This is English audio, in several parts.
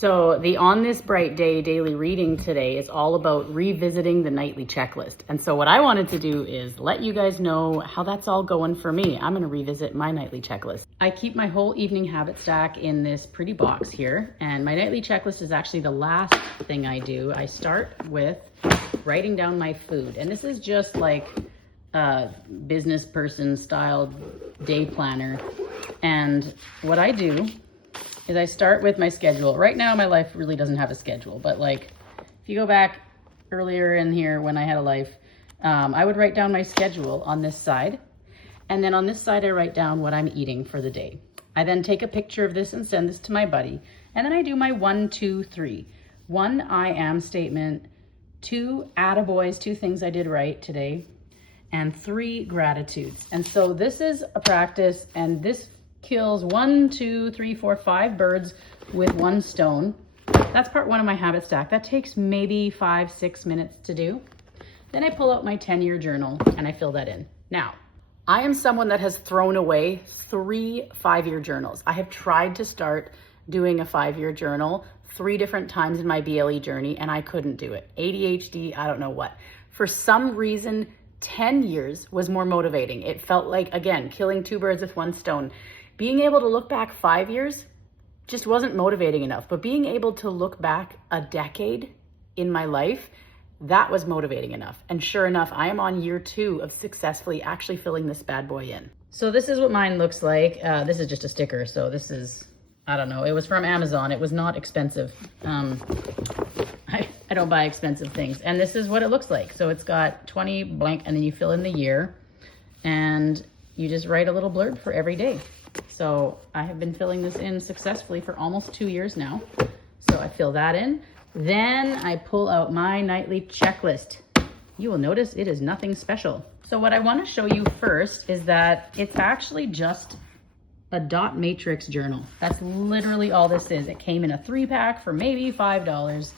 So the On This Bright Day daily reading today is all about revisiting the nightly checklist. And so what I wanted to do is let you guys know how that's all going for me. I'm going to revisit my nightly checklist. I keep my whole evening habit stack in this pretty box here. And my nightly checklist is actually the last thing I do. I start with writing down my food. And this is just like a business person style day planner. And what I do is I start with my schedule. Right now, my life really doesn't have a schedule, but like if you go back earlier in here when I had a life, I would write down my schedule on this side. And then on this side, I write down what I'm eating for the day. I then take a picture of this and send this to my buddy. And then I do my 1, 2, 3. 1, I am statement. 2, attaboys, 2 things I did right today. And 3, gratitudes. And so this is a practice, and this kills 1, 2, 3, 4, 5 birds with 1 stone. That's part 1 of my habit stack. That takes maybe 5-6 minutes to do. Then I pull out my 10-year journal and I fill that in. Now, I am someone that has thrown away 3 5-year journals. I have tried to start doing a 5-year journal 3 different times in my BLE journey and I couldn't do it. ADHD, I don't know what. For some reason, 10 years was more motivating. It felt like, again, killing 2 birds with 1 stone. Being able to look back 5 years just wasn't motivating enough, but being able to look back a decade in my life, that was motivating enough. And sure enough, I am on year 2 of successfully actually filling this bad boy in. So this is what mine looks like. This is just a sticker. So this is, I don't know, it was from Amazon. It was not expensive. I don't buy expensive things. And this is what it looks like. So it's got 20 blank, and then you fill in the year and you just write a little blurb for every day. So I have been filling this in successfully for almost 2 years now. So I fill that in. Then I pull out my nightly checklist. You will notice it is nothing special. So what I want to show you first is that it's actually just a dot matrix journal. That's literally all this is. It came in a 3-pack for maybe $5.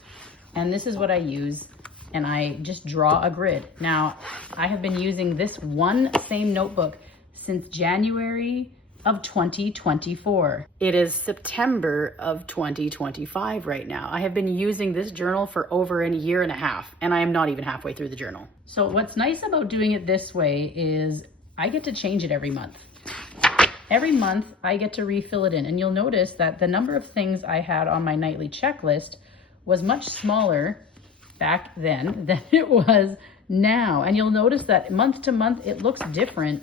And this is what I use. And I just draw a grid. Now, I have been using this one same notebook since January of 2024. It is September of 2025 right now. I have been using this journal for over a year and a half, and I am not even halfway through the journal. So what's nice about doing it this way is I get to change it every month. Every month I get to refill it in, and you'll notice that the number of things I had on my nightly checklist was much smaller back then than it was now. And you'll notice that month to month it looks different.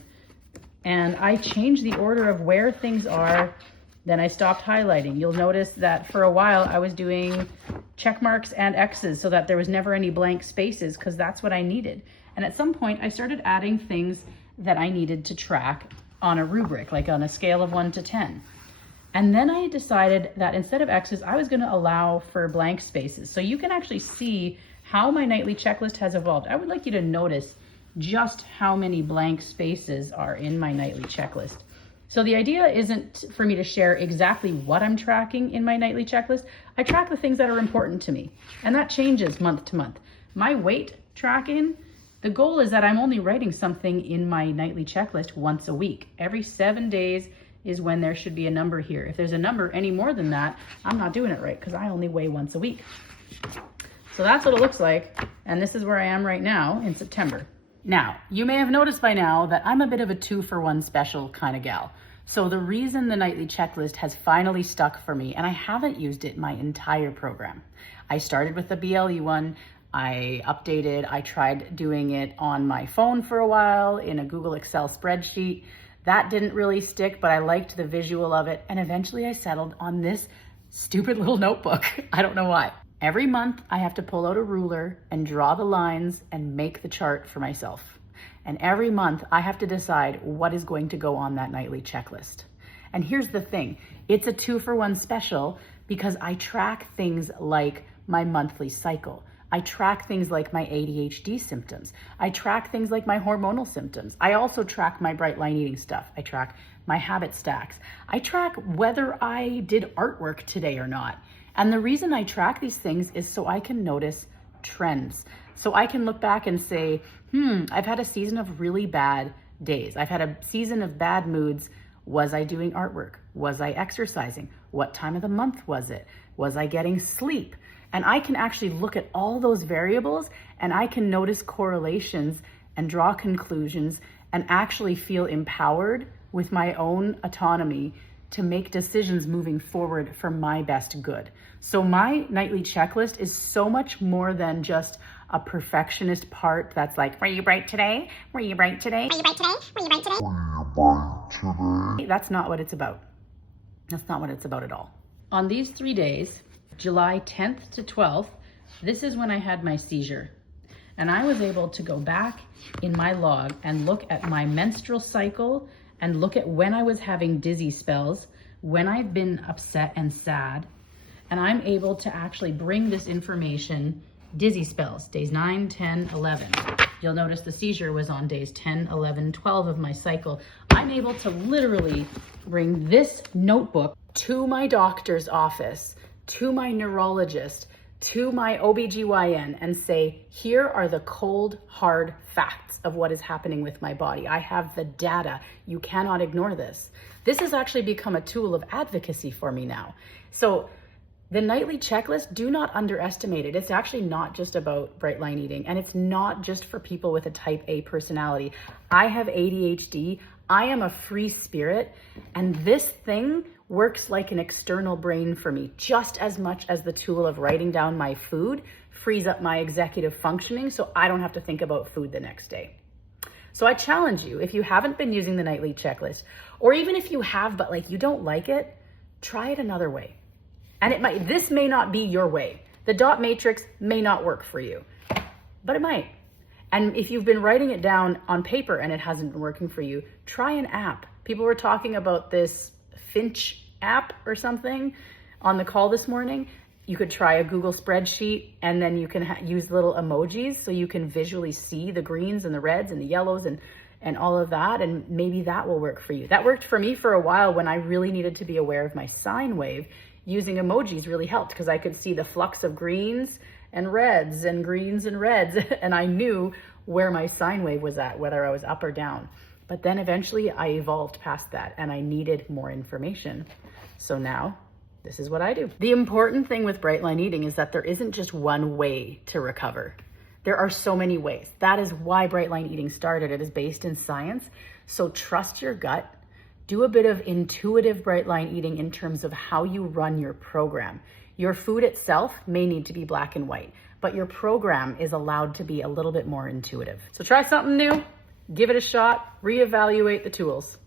And I changed the order of where things are, then I stopped highlighting. You'll notice that for a while I was doing check marks and X's so that there was never any blank spaces, because that's what I needed. And at some point I started adding things that I needed to track on a rubric, like on a scale of 1 to 10. And then I decided that instead of X's, I was going to allow for blank spaces. So you can actually see how my nightly checklist has evolved. I would like you to notice just how many blank spaces are in my nightly checklist. So the idea isn't for me to share exactly what I'm tracking in my nightly checklist. I track the things that are important to me, and that changes month to month. My weight tracking, the goal is that I'm only writing something in my nightly checklist once a week. Every 7 days is when there should be a number here. If there's a number any more than that, I'm not doing it right, because I only weigh once a week. So that's what it looks like, and this is where I am right now in September. Now, you may have noticed by now that I'm a bit of a 2-for-1 special kind of gal. So the reason the nightly checklist has finally stuck for me, and I haven't used it my entire program. I started with the BLE one, I updated, I tried doing it on my phone for a while in a Google Excel spreadsheet. That didn't really stick, but I liked the visual of it, and eventually I settled on this stupid little notebook. I don't know why. Every month, I have to pull out a ruler and draw the lines and make the chart for myself. And every month, I have to decide what is going to go on that nightly checklist. And here's the thing, it's a 2-for-1 special because I track things like my monthly cycle. I track things like my ADHD symptoms. I track things like my hormonal symptoms. I also track my bright line eating stuff. I track my habit stacks. I track whether I did artwork today or not. And the reason I track these things is so I can notice trends. So I can look back and say, I've had a season of really bad days. I've had a season of bad moods. Was I doing artwork? Was I exercising? What time of the month was it? Was I getting sleep? And I can actually look at all those variables and I can notice correlations and draw conclusions and actually feel empowered with my own autonomy to make decisions moving forward for my best good. So my nightly checklist is so much more than just a perfectionist part that's like, were you bright today? Were you bright today? Were you bright today? Were you bright today? Were you bright today? That's not what it's about. That's not what it's about at all. On these 3 days, July 10th to 12th, this is when I had my seizure. And I was able to go back in my log and look at my menstrual cycle and look at when I was having dizzy spells, when I've been upset and sad. And I'm able to actually bring this information, dizzy spells, days 9, 10, 11. You'll notice the seizure was on days 10, 11, 12 of my cycle. I'm able to literally bring this notebook to my doctor's office, to my neurologist, to my OBGYN and say, here are the cold, hard facts of what is happening with my body. I have the data. You cannot ignore this. This has actually become a tool of advocacy for me now. So the nightly checklist, do not underestimate it. It's actually not just about bright line eating, and it's not just for people with a type A personality. I have ADHD. I am a free spirit, and this thing works like an external brain for me, just as much as the tool of writing down my food frees up my executive functioning so I don't have to think about food the next day. So I challenge you, if you haven't been using the nightly checklist, or even if you have, but like you don't like it, try it another way. And this may not be your way. The dot matrix may not work for you, but it might. And if you've been writing it down on paper and it hasn't been working for you, try an app. People were talking about this Finch app or something on the call this morning. You could try a Google spreadsheet, and then you can use little emojis so you can visually see the greens and the reds and the yellows and all of that, and maybe that will work for you. That worked for me for a while when I really needed to be aware of my sine wave. Using emojis really helped because I could see the flux of greens and reds and greens and reds, and I knew where my sine wave was at, whether I was up or down. But then eventually I evolved past that and I needed more information. So now this is what I do. The important thing with bright line eating is that there isn't just one way to recover. There are so many ways. That is why bright line eating started. It is based in science. So trust your gut. Do a bit of intuitive bright line eating in terms of how you run your program. Your food itself may need to be black and white, but your program is allowed to be a little bit more intuitive. So try something new. Give it a shot, reevaluate the tools.